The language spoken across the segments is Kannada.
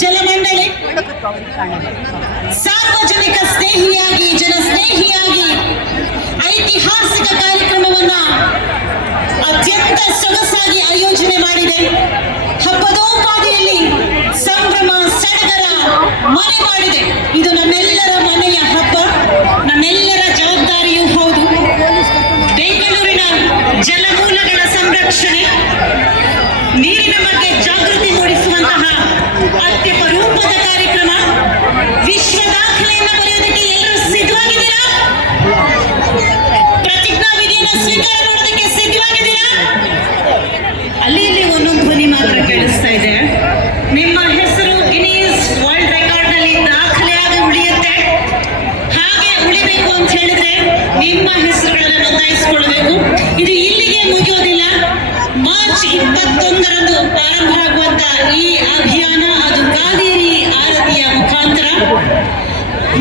ಜಲಮಂಡಳಿ ಸಾರ್ವಜನಿಕ ಸ್ನೇಹಿಯಾಗಿ ಜನಸ್ನೇಹಿಯಾಗಿ ಐತಿಹಾಸಿಕ ಕಾರ್ಯಕ್ರಮವನ್ನ ಅತ್ಯಂತ ಸೊಗಸಾಗಿ ಆಯೋಜನೆ ಮಾಡಿದೆ. ಹಬ್ಬದೋಪಾದಿಯಲ್ಲಿ ಸಂಭ್ರಮ ಸಡಗರ ಮನೆ ಮಾಡಿದೆ. ಇದು ನಮ್ಮೆಲ್ಲರ ಮನೆಯ ಹಬ್ಬ, ನಮ್ಮೆಲ್ಲರ ಜವಾಬ್ದಾರಿಯೂ ಹೌದು. ಬೆಂಗಳೂರಿನ ಜಲಮೂಲಗಳ ಸಂರಕ್ಷಣೆ, ನೀರಿನ ಬಗ್ಗೆ ಜಾಗೃತಿ ಮೂಡಿಸುವಂತಹ ಅತ್ಯಪರೂಪದ ಕಾರ್ಯಕ್ರಮ. ವಿಶ್ವ ದಾಖಲೆಯನ್ನು ಬರೆಯೋದಕ್ಕೆ ಎಲ್ಲರೂ ಸಿದ್ಧವಾಗಿದ್ದೀರಾ? ಪ್ರತಿಜ್ಞಾ ವಿಧಿಯನ್ನು ಸ್ವೀಕಾರ ಮಾಡೋದಕ್ಕೆ ಸಿದ್ಧವಾಗಿದ್ದೀರಾ? ಅಲ್ಲಿ ಇಲ್ಲಿ ಒಂದೊಂದು ಧ್ವನಿ ಮಾತ್ರ ಕೇಳಿಸ್ತಾ ಇದೆ. ನಿಮ್ಮ ಹೆಸರು ಗಿನ್ನೀಸ್ ವರ್ಲ್ಡ್ ರೆಕಾರ್ಡ್ ನಲ್ಲಿ ದಾಖಲೆಯಾಗಿ ಉಳಿಯುತ್ತೆ. ಹಾಗೆ ಉಳಿಬೇಕು ಅಂತ ಹೇಳಿದ್ರೆ ನಿಮ್ಮ ಹೆಸರುಗಳನ್ನು ನೋಂದಾಯಿಸಿಕೊಳ್ಳಬೇಕು. ಇದು ಇಲ್ಲಿಗೆ ಮುಗಿಯೋದಿಲ್ಲ. ಮಾರ್ಚ್ 21ರಂದು ಪ್ರಾರಂಭ ಆಗುವಂತ ಈ ಅಭಿಯಾನ ಅದು ಕಾವೇರಿ ಆರತಿಯ ಮುಖಾಂತರ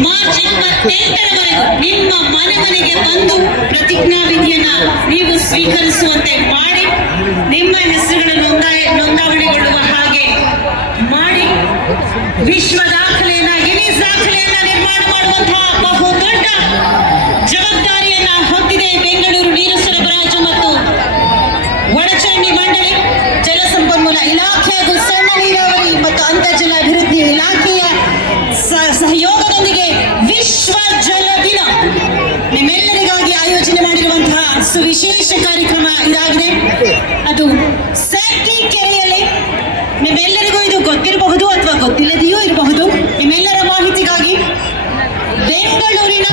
ಮಾರ್ಚ್ 28ರವರೆಗೂ ನಿಮ್ಮ ಮನೆ ಮನೆಗೆ ಬಂದು ಪ್ರತಿಜ್ಞಾ ವಿಧಿಯನ್ನ ನೀವು ಸ್ವೀಕರಿಸುವಂತೆ ಮಾಡಿ, ನಿಮ್ಮ ಹೆಸರುಗಳನ್ನು ನೋಂದಾವಣೆಗೊಳ್ಳುವ ಹಾಗೆ ಮಾಡಿ ವಿಶ್ವ ದಾಖಲೆಯನ್ನ, ಗಿನ್ನೀಸ್ ದಾಖಲೆಯನ್ನ ನಿರ್ಮಾಣ ಮಾಡುವಂತಹ ಬಹು ದೊಡ್ಡ ಜವಾಬ್ದಾರಿಯನ್ನ ಹೊಂದಿದೆ ಬೆಂಗಳೂರು ನೀರು ಸರಬರಾಜು ಮತ್ತು ಒಳಚರಂಡಿ ಮಂಡಳಿ, ಜಲಸಂಪನ್ಮೂಲ ಇಲಾಖೆ ಹಾಗೂ ಸಣ್ಣ ನೀರಾವರಿ ಮತ್ತು ಅಂತರ್ಜಲ ಅಭಿವೃದ್ಧಿ ಇಲಾಖೆಯ ಸಹಯೋಗದೊಂದಿಗೆ ವಿಶ್ವ ಜಲ ದಿನ ನಿಮ್ಮೆಲ್ಲರಿಗಾಗಿ ಆಯೋಜನೆ ಮಾಡಿರುವಂತಹ ಸುವಿಶೇಷ ಕಾರ್ಯಕ್ರಮ ಇದಾಗಿದೆ. ಅದು ಸ್ಯಾಂಕಿ ಕೆರೆಯಲ್ಲಿ. ನಿಮ್ಮೆಲ್ಲರಿಗೂ ಇದು ಗೊತ್ತಿರಬಹುದು ಅಥವಾ ಗೊತ್ತಿಲ್ಲದೆಯೂ ಇರಬಹುದು. ನಿಮ್ಮೆಲ್ಲರ ಮಾಹಿತಿಗಾಗಿ ಬೆಂಗಳೂರಿನ